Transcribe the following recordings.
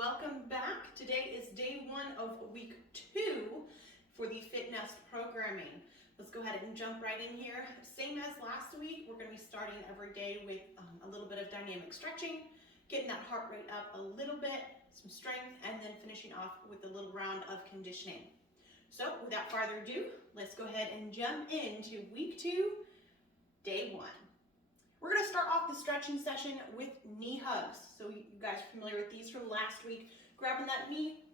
Welcome back. Today is day 1 of week 2 for the FITNEST programming. Let's go ahead and jump right in here. Same as last week, we're going to be starting every day with a little bit of dynamic stretching, getting that heart rate up a little bit, some strength, and then finishing off with a little round of conditioning. So without further ado, let's go ahead and jump into week 2, day 1. We're going to start off the stretching session with knee hugs. So you guys are familiar with these from last week. Grabbing that knee,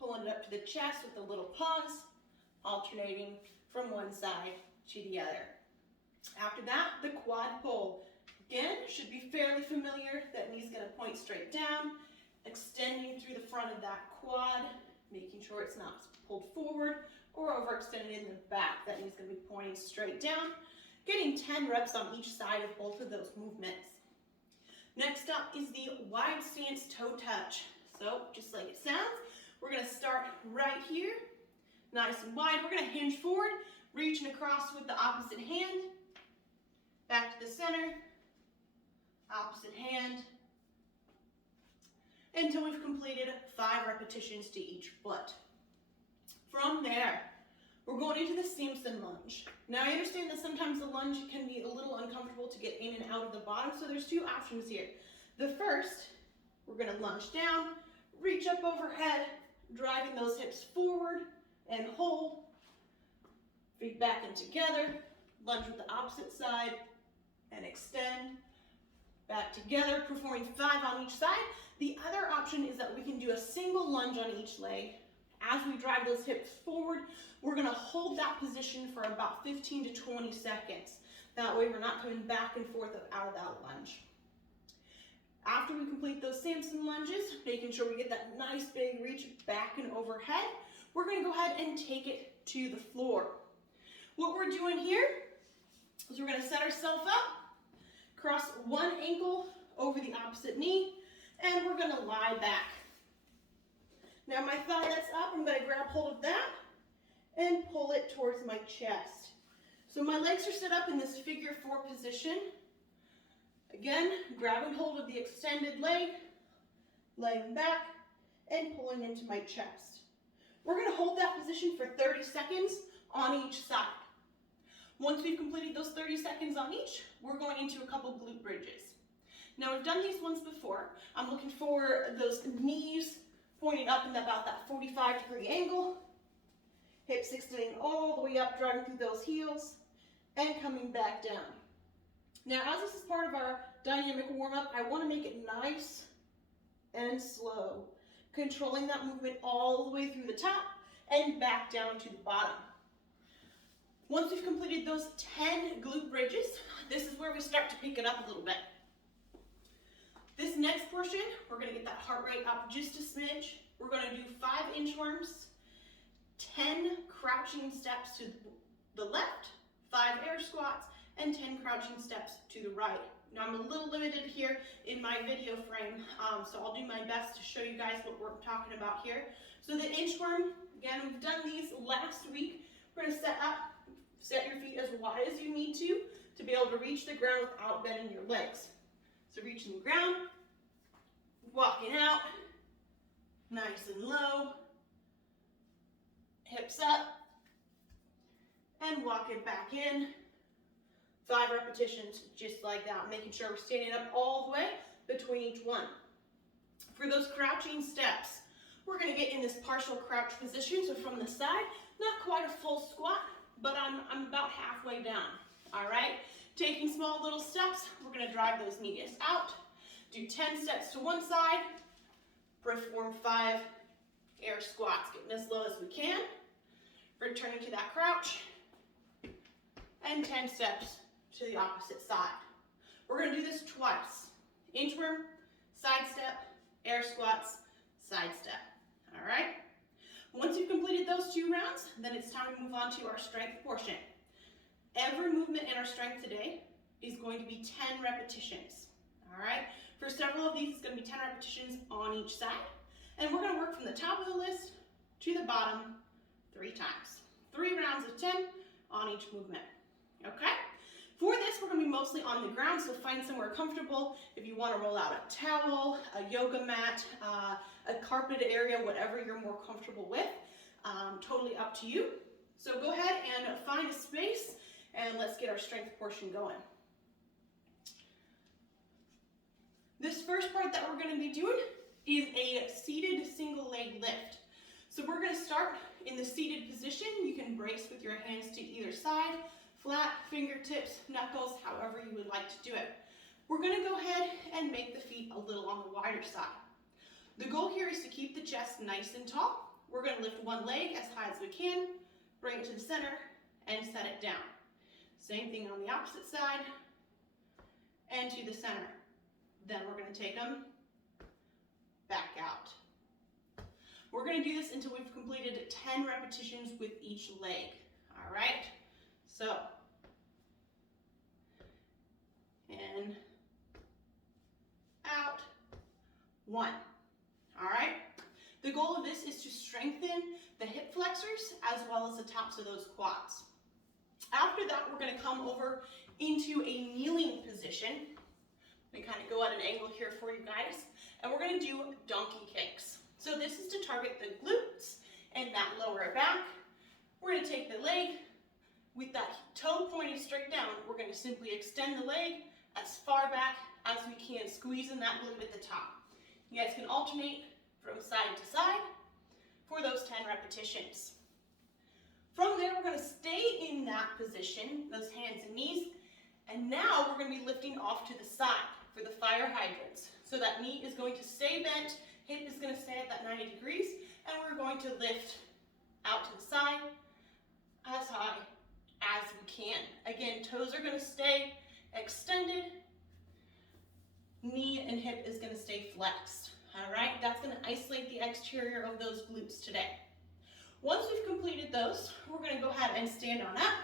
pulling it up to the chest with a little pause, alternating from one side to the other. After that, the quad pull. Again, should be fairly familiar. That knee's going to point straight down, extending through the front of that quad, making sure it's not pulled forward or overextended in the back. That knee's going to be pointing straight down. Getting 10 reps on each side of both of those movements. Next up is the wide stance toe touch. So just like it sounds, we're going to start right here, nice and wide. We're going to hinge forward, reaching across with the opposite hand, back to the center, opposite hand, until we've completed 5 repetitions to each foot. From there, we're going into the Simpson lunge. Now I understand that sometimes the lunge can be a little uncomfortable to get in and out of the bottom, so there's 2 options here. The first, we're going to lunge down, reach up overhead, driving those hips forward and hold. Feet back and together, lunge with the opposite side and extend. Back together, performing 5 on each side. The other option is that we can do a single lunge on each leg. As we drive those hips forward, we're going to hold that position for about 15 to 20 seconds. That way we're not coming back and forth out of that lunge. After we complete those Simpson lunges, making sure we get that nice big reach back and overhead, we're going to go ahead and take it to the floor. What we're doing here is we're going to set ourselves up, cross one ankle over the opposite knee, and we're going to lie back. Now my thigh that's up, I'm going to grab hold of that and pull it towards my chest. So my legs are set up in this figure 4 position. Again, grabbing hold of the extended leg, laying back, and pulling into my chest. We're going to hold that position for 30 seconds on each side. Once we've completed those 30 seconds on each, we're going into a couple glute bridges. Now we've done these ones before. I'm looking for those knees pointing up in about that 45-degree angle, hips extending all the way up, driving through those heels, and coming back down. Now, as this is part of our dynamic warm-up, I want to make it nice and slow, controlling that movement all the way through the top and back down to the bottom. Once we've completed those 10 glute bridges, this is where we start to pick it up a little bit. This next portion, we're going to get that heart rate up just a smidge. We're going to do 5 inchworms, 10 crouching steps to the left, 5 air squats, and 10 crouching steps to the right. Now I'm a little limited here in my video frame, so I'll do my best to show you guys what we're talking about here. So the inchworm, again, we've done these last week. We're going to set your feet as wide as you need to be able to reach the ground without bending your legs. So reaching the ground, walking out, nice and low, hips up, and walking back in. 5 repetitions just like that, making sure we're standing up all the way between each one. For those crouching steps, we're going to get in this partial crouch position, so from the side, not quite a full squat, but I'm about halfway down, all right? Taking small little steps, we're going to drive those knees out, do 10 steps to one side, perform 5 air squats, getting as low as we can, returning to that crouch, and 10 steps to the opposite side. We're going to do this twice. Inchworm, side step, air squats, side step. All right? Once you've completed those 2 rounds, then it's time to move on to our strength portion. Every movement in our strength today is going to be 10 repetitions. All right? For several of these, it's going to be 10 repetitions on each side. And we're going to work from the top of the list to the bottom 3 times. 3 rounds of 10 on each movement. Okay? For this, we're gonna be mostly on the ground, so find somewhere comfortable. If you wanna roll out a towel, a yoga mat, a carpeted area, whatever you're more comfortable with, totally up to you. So go ahead and find a space, and let's get our strength portion going. This first part that we're gonna be doing is a seated single leg lift. So we're gonna start in the seated position. You can brace with your hands to either side, flat, fingertips, knuckles, however you would like to do it. We're gonna go ahead and make the feet a little on the wider side. The goal here is to keep the chest nice and tall. We're gonna lift one leg as high as we can, bring it to the center, and set it down. Same thing on the opposite side, and to the center. Then we're gonna take them back out. We're gonna do this until we've completed 10 repetitions with each leg, all right? So, in, out, 1, all right? The goal of this is to strengthen the hip flexors as well as the tops of those quads. After that, we're gonna come over into a kneeling position. We kind of go at an angle here for you guys, and we're gonna do donkey kicks. So this is to target the glutes and that lower back. We're gonna take the leg, with that toe pointed straight down, we're gonna simply extend the leg as far back as we can, squeezing that glute at the top. You guys can alternate from side to side for those 10 repetitions. From there, we're gonna stay in that position, those hands and knees, and now we're gonna be lifting off to the side for the fire hydrants. So that knee is going to stay bent, hip is gonna stay at that 90 degrees, and we're going to lift out to the side as high as we can. Again, toes are gonna stay extended, knee and hip is gonna stay flexed. All right, that's gonna isolate the exterior of those glutes today. Once we've completed those, we're gonna go ahead and stand on up,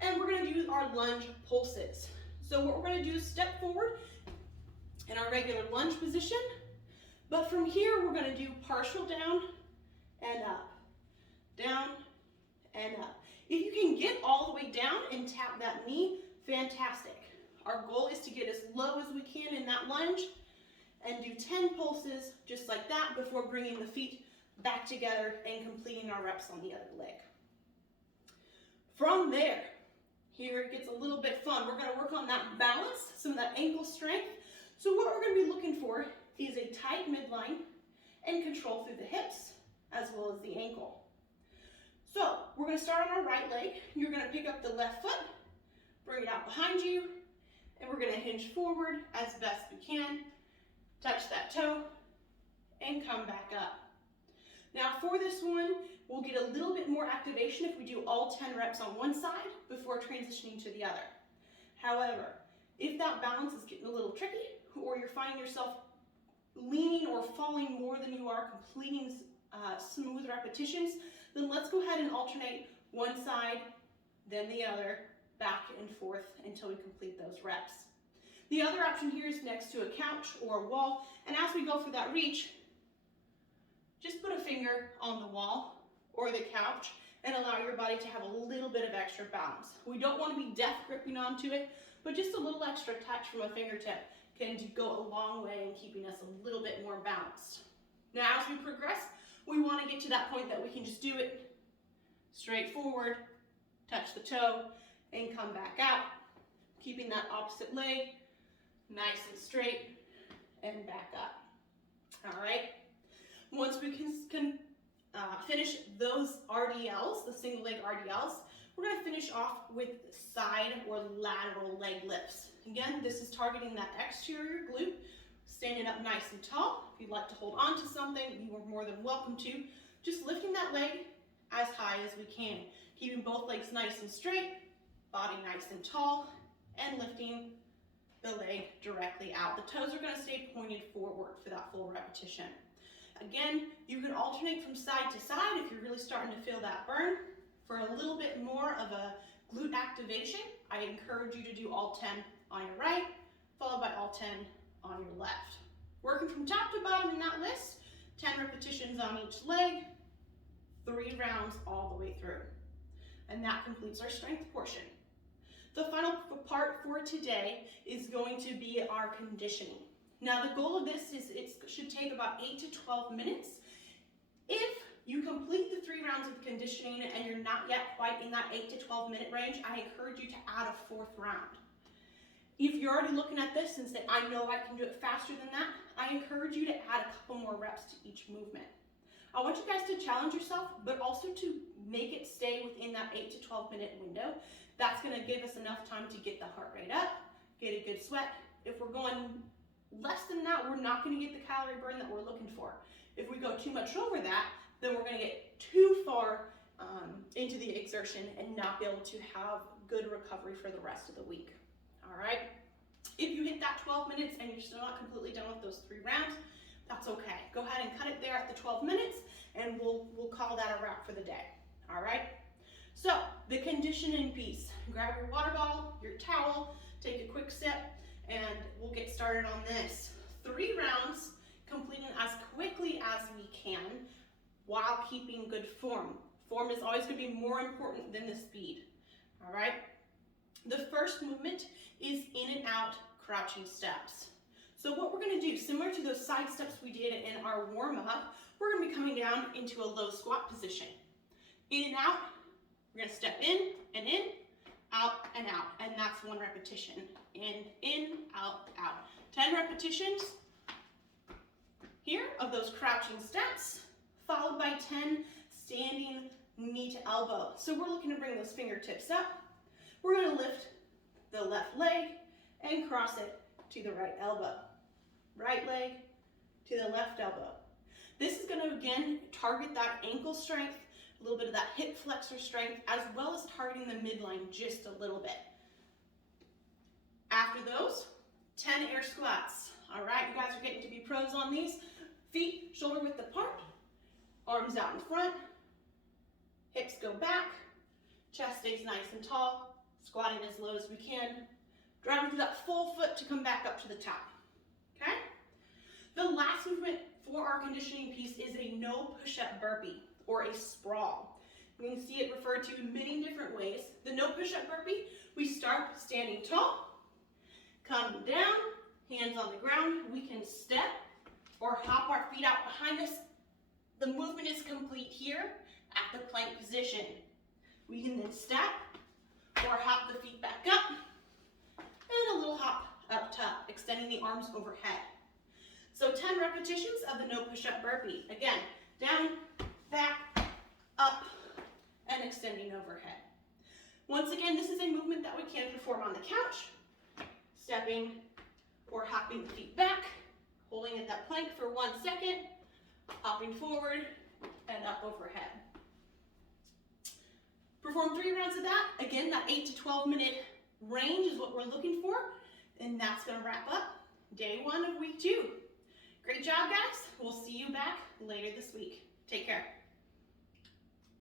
and we're gonna do our lunge pulses. So what we're gonna do is step forward in our regular lunge position, but from here, we're gonna do partial down and up, down and up. If you can get all the way down and tap that knee, fantastic. Our goal is to get as low as we can in that lunge and do 10 pulses just like that before bringing the feet back together and completing our reps on the other leg. From there, here it gets a little bit fun. We're gonna work on that balance, some of that ankle strength. So what we're gonna be looking for is a tight midline and control through the hips as well as the ankle. So we're gonna start on our right leg. You're gonna pick up the left foot, bring it out behind you, and we're gonna hinge forward as best we can, touch that toe, and come back up. Now for this one, we'll get a little bit more activation if we do all 10 reps on one side before transitioning to the other. However, if that balance is getting a little tricky, or you're finding yourself leaning or falling more than you are completing smooth repetitions, then let's go ahead and alternate one side, then the other, back and forth until we complete those reps. The other option here is next to a couch or a wall, and as we go for that reach, just put a finger on the wall or the couch and allow your body to have a little bit of extra balance. We don't want to be death gripping onto it, but just a little extra touch from a fingertip can go a long way in keeping us a little bit more balanced. Now as we progress, we want to get to that point that we can just do it straight forward, touch the toe, and come back out, keeping that opposite leg nice and straight and back up. All right. Once we can finish those RDLs, the single leg RDLs, we're going to finish off with side or lateral leg lifts. Again, this is targeting that exterior glute, standing up nice and tall. If you'd like to hold on to something, you are more than welcome to. Just lifting that leg as high as we can, keeping both legs nice and straight, body nice and tall, and lifting the leg directly out. The toes are going to stay pointed forward for that full repetition. Again, you can alternate from side to side if you're really starting to feel that burn. For a little bit more of a glute activation, I encourage you to do all 10 on your right, followed by all 10 on your left. Working from top to bottom in that list, 10 repetitions on each leg, 3 rounds all the way through. And that completes our strength portion. The final part for today is going to be our conditioning. Now the goal of this is it should take about 8 to 12 minutes. If you complete the 3 rounds of conditioning and you're not yet quite in that 8 to 12 minute range, I encourage you to add a 4th round. If you're already looking at this and say, I know I can do it faster than that, I encourage you to add a couple more reps to each movement. I want you guys to challenge yourself, but also to make it stay within that 8 to 12 minute window. That's gonna give us enough time to get the heart rate up, get a good sweat. If we're going less than that, we're not gonna get the calorie burn that we're looking for. If we go too much over that, then we're gonna get too far into the exertion and not be able to have good recovery for the rest of the week. All right, if you hit that 12 minutes and you're still not completely done with those 3 rounds, that's okay. Go ahead and cut it there at the 12 minutes and we'll call that a wrap for the day. All right, so the conditioning piece, grab your water bottle, your towel, take a quick sip, and we'll get started on this. 3 rounds, completing as quickly as we can while keeping good form. Form is always going to be more important than the speed. All right, the first movement is in and out crouching steps. So what we're going to do, similar to those side steps we did in our warm-up, we're going to be coming down into a low squat position. In and out, we're going to step in, out, and out. And that's 1 repetition. In, out, out. 10 repetitions here of those crouching steps, followed by 10 standing knee to elbow. So we're looking to bring those fingertips up. We're going to lift the left leg and cross it to the right elbow. Right leg to the left elbow. This is going to, again, target that ankle strength, a little bit of that hip flexor strength, as well as targeting the midline just a little bit. After those, 10 air squats. All right, you guys are getting to be pros on these. Feet shoulder width apart, arms out in front, hips go back, chest stays nice and tall, squatting as low as we can, driving through that full foot to come back up to the top. Okay? The last movement for our conditioning piece is a no push-up burpee or a sprawl. You can see it referred to in many different ways. The no push-up burpee, we start standing tall, come down, hands on the ground. We can step or hop our feet out behind us. The movement is complete here at the plank position. We can then step or hop the feet back up and a little hop up top, extending the arms overhead. So 10 repetitions of the no push-up burpee. Again, down, back, up, and extending overhead. Once again, this is a movement that we can perform on the couch, stepping or hopping the feet back, holding at that plank for 1 second, hopping forward and up overhead. Perform 3 rounds of that. Again, that 8 to 12 minute range is what we're looking for. And that's going to wrap up day 1 of week 2. Great job, guys. We'll see you back later this week. Take care.